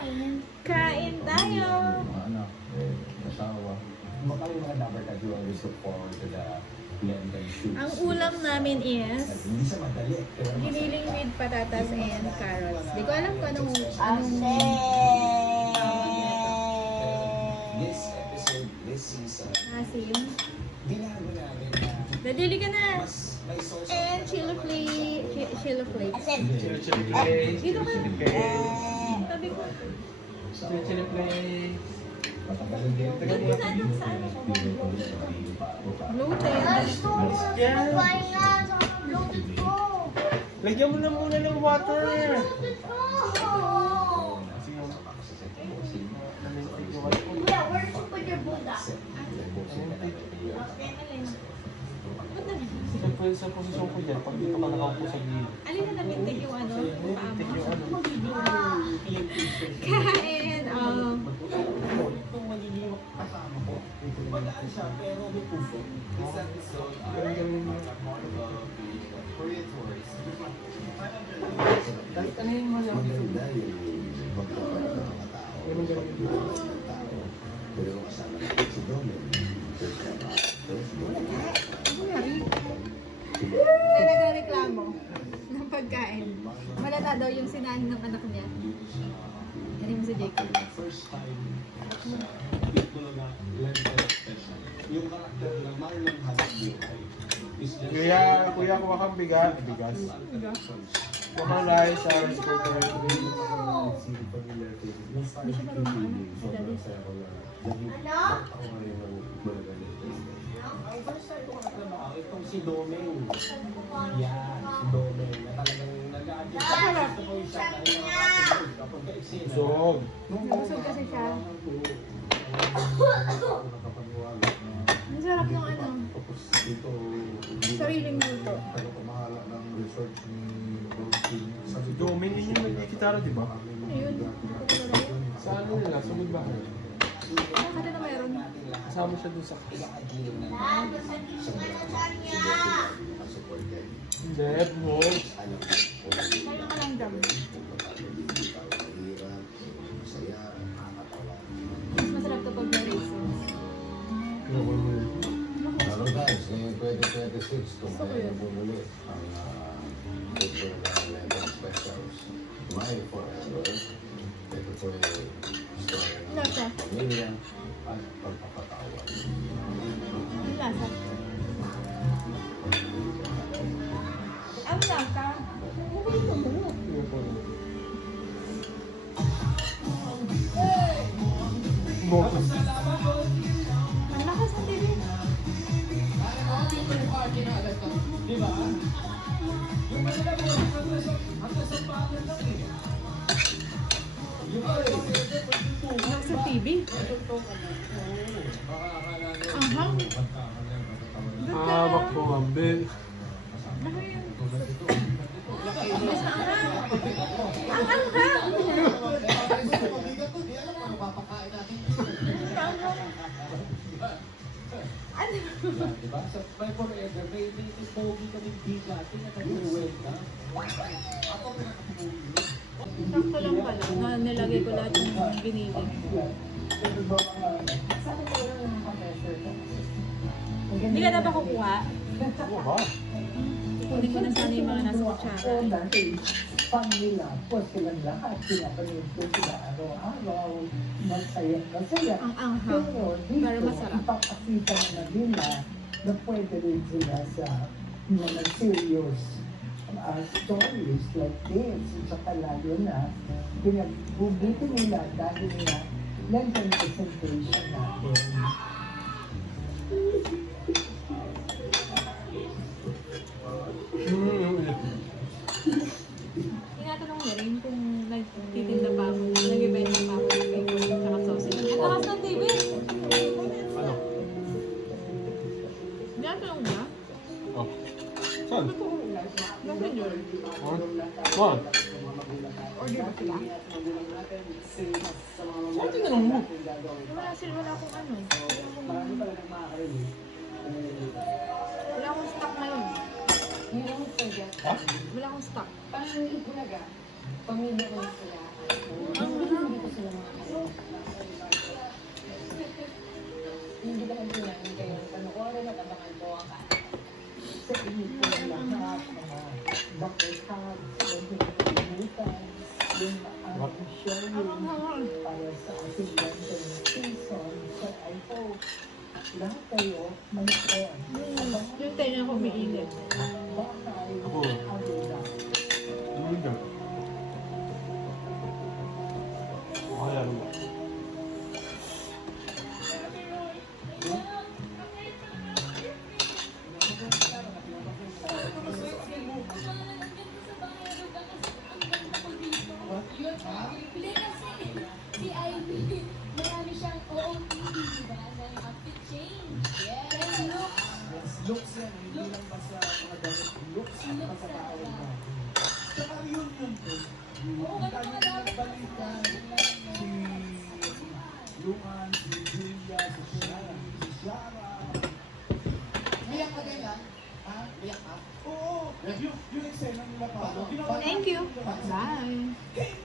Kain tayo! Anak, asawa. Baka yung mga number that you always look forward to the London shoots. Ang ulam namin is Hindi siya madali. Pero giniling with patatas and carrots. Di ko alam kung anong This episode, this season, asim. binago namin na Dadili ka na! mas may source of And chili flakes. Chili flakes. Chili flakes. Dito ka. Chili flakes. Tabi ko. Chili flakes. matagalin din. Doon ko sa ano ko. Bloated. Lagyan mo na muna ng water. Siyempre sa posisyon ko dyan, pag dito ka nakaupo sa gilid. Alin na namintig yung ano? Tek yung ano. Kain. Itong maliliwak kasama ko. Magaan siya, pero may puso. This episode, Korean tourist. Kahit ano yung mga Maganda yung pagkakaroon ng mga tao. Pero kasama natin si Domen. Na nagreklamo ng pagkain. Malata daw yung sinahin ng anak niya. Yan mo si Jacob. First time sa Pitbull na Lento Special. Yung karakter ng Marlon Hanbuhay is just... Kuya, kuha kang bigas. Kuha kang rice, rice cooker. Hindi siya marunong si Daddy. Ang first time ko nakatrabaho, itong si Domeng. Yan, si Domeng. Na talagang nag-a-adjust. Gusto ko yung siya dahil nakakatulog kapag ka-eksena. Busog. Busog kasi siya. Ang sarap ng ano. Tapos dito, Sariling luto. pamahala ng research ni Dolphin. Si Doming yun yung nagkikitara, di ba? Ayun. Sa ano nila, sa Midbahay. Bakit na mayroon? Kasama siya dun sa kas. Hindi, boy. Kaya ka lang dam. Mas masarap kapag may raisins. Hello guys, ngayong 2026, kung Gusto ko kaya yun. bumuli ang Pitbull na Lento Specials, My Forever. Ito po yung story ng Lasa. pamilya at pagpapatawa. Ang lasa. Ang lasa. Botos. Ang lakas ng TV. Nasa TV. Ahang. Hawak ko ang bel. Laki yun. Mas maanghang. Ang anghang. Ano? Diba? Sa My Forever, may pogi kami bigat. Pinaka-welcome. Ako pinaka-pogi. Sakto lang pala na nilagay ko lahat ng giniling. Hindi ka na ba kukuha? Oo ba? Kunin ko na sana yung mga nasa kutsara. Pag nila, po silang lahat, pinapanood ko sila araw-araw, masaya. Ang anghang. Pero Pero dito, masarap. ipapakita na nila na pwede rin sila sa mga serious stories like this. At saka lalo na, pinagbubuti nila dahil na Lenten presentation natin. Tinatanong niya rin kung nagtitinda pa ako, nag-ibenta pa ako ng bacon at saka sausage. Ang takas ng TV! Ano? Tinatanong niya? Oh. Saan? Messenger. Saan? Order ba sila? Saan tinanong mo? Wala sila, wala akong ano. Wala akong stock ngayon. Ha? Wala akong stock. Pamilya ko sila. Ang show para sa ating London season. So I hope lahat kayo manood. Yung tenga ko umiinit. Bakay Ako. Avila. Ano dyan? Kaya naman. Hindi kasi, si Ivy, marami siyang OOTD, diba? Na yung outfit change. Yes. Looks yan, hindi lang basta mga damit. Looks ang Looks pagkakawin talaga. natin. Tsaka yun to. Oo, Tayo mga na damit. nagbalikan si Luan, si Julia, si Sherry, si Shara. Iyak ka ganyan? Ha? Iyak ka? Oo. Yung eksena nila pa. Thank you. Bye.